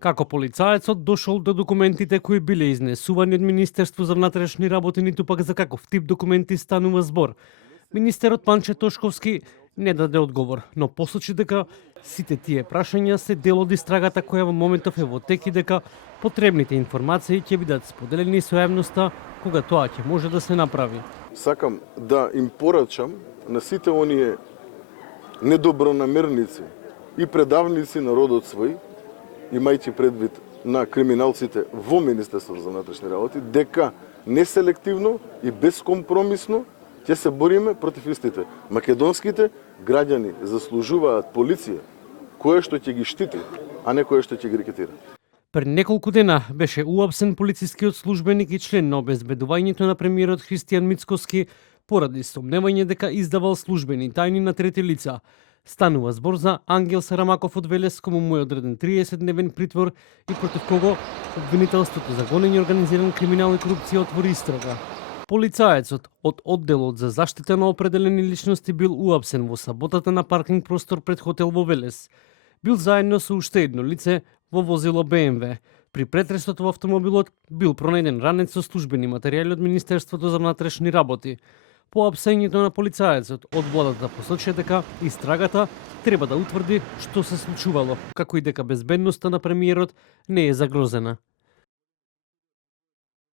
Како полицаецот дошол до документите кои биле изнесувани од Министерство за внатрешни работи, ниту пак за каков тип документи станува збор. Министерот Панче Тошковски не даде одговор, но посочи дека сите тие прашања се дел од истрагата која во моментов е во тек и дека потребните информации ќе бидат споделени со јавноста кога тоа ќе може да се направи. Сакам да им порачам на сите оние недобронамерници и предавници на родот свој, имајќи предвид на криминалците во Министерството за внатрешни работи, дека неселективно и безкомпромисно ќе се бориме против истите. Македонските граѓани заслужуваат полиција која што ќе ги штити, а не која што ќе ги рекетира. Пред неколку дена беше уапсен полицискиот службеник и член на обезбедувањето на премиерот Христијан Мицкоски поради сомневање дека издавал службени тајни на трети лица. Станува збор за Ангел Сарамаков од Велес, кому му е одреден 30-дневен притвор и против кого обвинителството за гонење организиран криминал и корупција отвори истрага. Полицаецот од одделот за заштита на определени личности бил уапсен во саботата на паркинг простор пред хотел во Велес. Бил заедно со уште едно лице во возило БМВ. При претресот во автомобилот бил пронајден ранец со службени материјали од Министерството за внатрешни работи. По апсењето на полицаецот, од владата посочи дека истрагата треба да утврди што се случувало, како и дека безбедноста на премиерот не е загрозена.